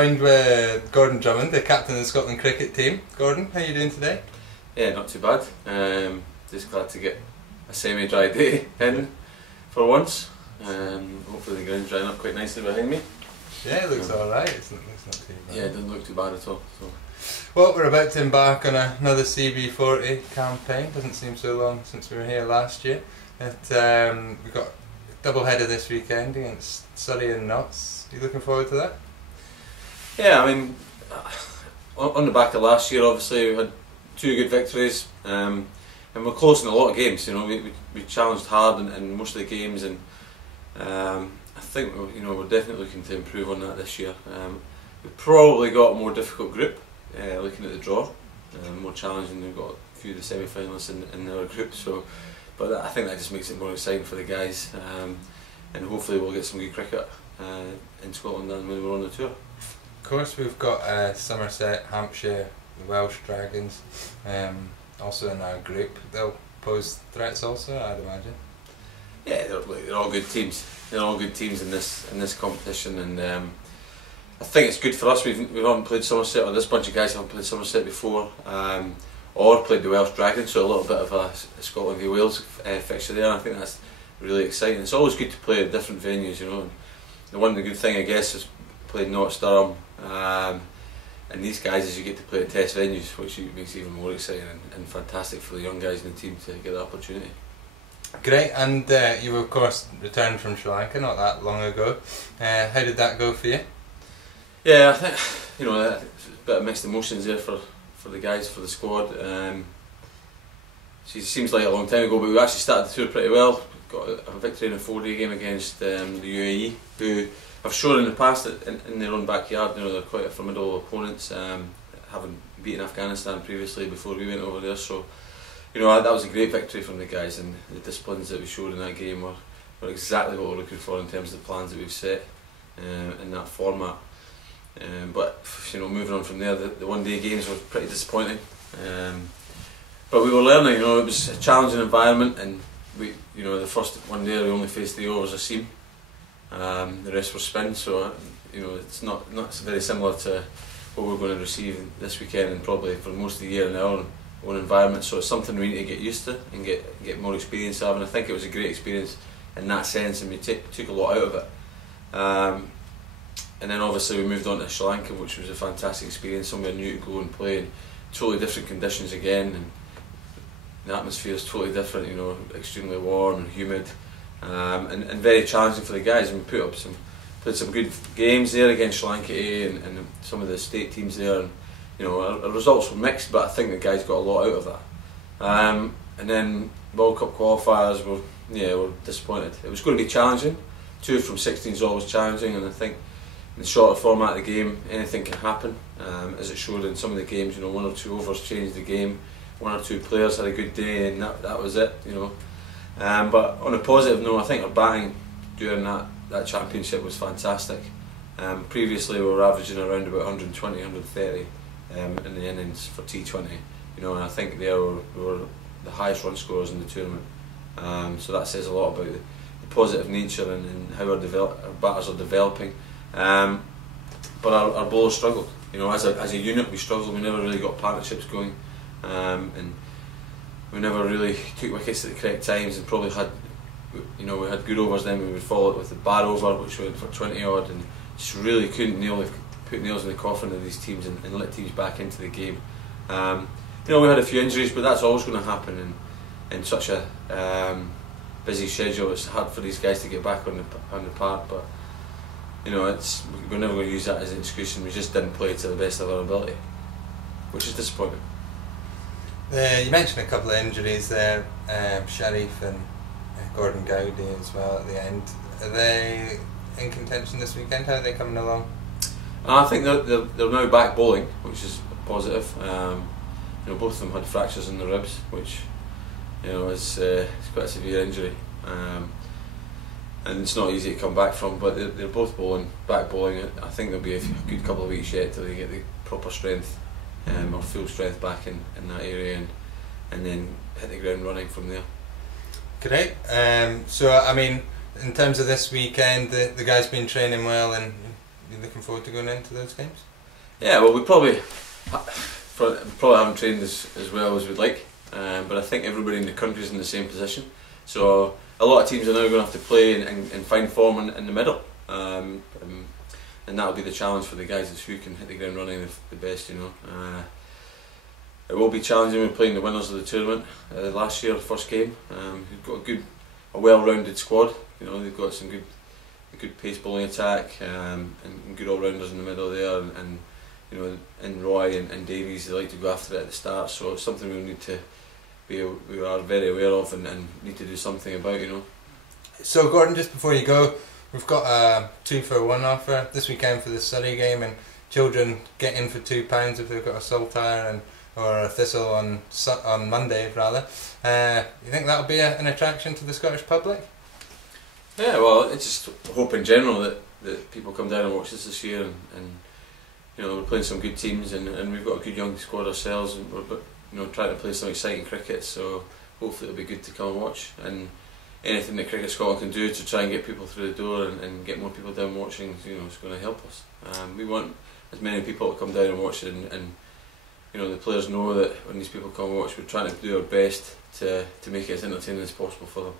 Joined with Gordon Drummond, the captain of the Scotland cricket team. Gordon, how are you doing today? Yeah, not too bad. Just glad to get a semi-dry day in for once. Hopefully the ground's drying up quite nicely behind me. Yeah, it looks alright. It's not too bad. Yeah, it doesn't look too bad at all. So. Well, we're about to embark on another CB40 campaign. Doesn't seem so long since we were here last year. We've got a double header this weekend against Surrey and Notts. Are you looking forward to that? Yeah, I mean, on the back of last year, obviously we had two good victories, and we're close in a lot of games. You know, we challenged hard in most of the games, and I think we're definitely looking to improve on that this year. We've probably got a more difficult group, looking at the draw, more challenging. We've got a few of the semi-finalists in our group, but I think that just makes it more exciting for the guys, and hopefully we'll get some good cricket in Scotland and when we're on the tour. Of course, we've got Somerset, Hampshire, the Welsh Dragons, also in our group. They'll pose threats also, I'd imagine. Yeah, they're all good teams. They're all good teams in this competition, and I think it's good for us. We haven't played Somerset, or this bunch of guys haven't played Somerset before, or played the Welsh Dragons, so a little bit of a Scotland v Wales fixture there. And I think that's really exciting. It's always good to play at different venues, you know. And the good thing, I guess, is played Notts, Durham, and these guys is you get to play at test venues, which makes it even more exciting and fantastic for the young guys in the team to get the opportunity. Great, and you of course returned from Sri Lanka not that long ago. How did that go for you? Yeah, I think a bit of mixed emotions there for the guys, for the squad. It seems like a long time ago, but we actually started the tour pretty well. Got a victory in a 4-day game against the UAE, who have shown in the past that in their own backyard, they're quite a formidable opponents, having beaten Afghanistan previously before we went over there. So, that was a great victory from the guys, and the disciplines that we showed in that game were exactly what we're looking for in terms of the plans that we've set in that format. But moving on from there, the one-day games were pretty disappointing. But we were learning. It was a challenging environment, and the first one day we only faced 3 overs a seam. The rest were spin, so it's not very similar to what we're going to receive this weekend, and probably for most of the year in our own environment. So it's something we need to get used to and get more experience of. And I think it was a great experience in that sense, and we took a lot out of it. And then obviously we moved on to Sri Lanka, which was a fantastic experience, somewhere new to go and play in totally different conditions again, and the atmosphere is totally different, extremely warm and humid, and very challenging for the guys. And we played some good games there against Sri Lanka and some of the state teams there, and our results were mixed, but I think the guys got a lot out of that. And then World Cup qualifiers were disappointed. It was going to be challenging. 2 from 16 is always challenging, and I think in the shorter format of the game, anything can happen, as it showed in some of the games. 1 or 2 overs changed the game, 1 or 2 players had a good day, and that was it. But on a positive note, I think our batting during that championship was fantastic. Previously we were averaging around about 120, 130 in the innings for T20, and I think we were the highest run scorers in the tournament. So that says a lot about the positive nature and how our batters are developing. But our bowlers struggled. As a unit we struggled. We never really got partnerships going, and we never really took wickets at the correct times, and probably had we had good overs, then we would follow it with the bad over, which we went for 20 odd, and just really couldn't put nails in the coffin of these teams and let teams back into the game. We had a few injuries, but that's always going to happen in such a busy schedule. It's hard for these guys to get back on the park, but we're never going to use that as an excuse, and we just didn't play to the best of our ability, which is disappointing. You mentioned a couple of injuries there, Sharif and Gordon Gowdy as well at the end. Are they in contention this weekend? How are they coming along? I think they're now back bowling, which is positive. Both of them had fractures in the ribs, which is quite a severe injury, and it's not easy to come back from. But they're both back bowling. I think there'll be a good couple of weeks yet till they get the proper strength, or full strength back in that area, and then hit the ground running from there. Great. So I mean, in terms of this weekend, the guys been training well and you looking forward to going into those games? Yeah, well, we probably haven't trained as well as we'd like, but I think everybody in the country is in the same position. So a lot of teams are now going to have to play and find form in the middle, and that'll be the challenge for the guys. Is who can hit the ground running the best, you know. It will be challenging when playing the winners of the tournament. Last year, first game, we've got a well-rounded squad. You know, they've got some good pace bowling attack, and good all-rounders in the middle there, and you know, in Roy and Davies, they like to go after it at the start. So it's something we need to we are very aware of and need to do something about, you know. So Gordon, just before you go, we've got a 2-for-1 offer this weekend for the Surrey game, and children get in for £2 if they've got a Saltire or a Thistle on Monday rather. You think that'll be an attraction to the Scottish public? Yeah, well, it's just hope in general that people come down and watch this year, and you know, we're playing some good teams, and we've got a good young squad ourselves, and we're trying to play some exciting cricket, so hopefully it'll be good to come and watch, and anything that Cricket Scotland can do to try and get people through the door and get more people down watching, you know, is going to help us. We want as many people to come down and watch it, and you know, the players know that when these people come and watch, we're trying to do our best to make it as entertaining as possible for them.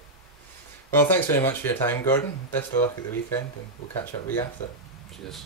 Well, thanks very much for your time, Gordon. Best of luck at the weekend, and we'll catch up with you after. Cheers.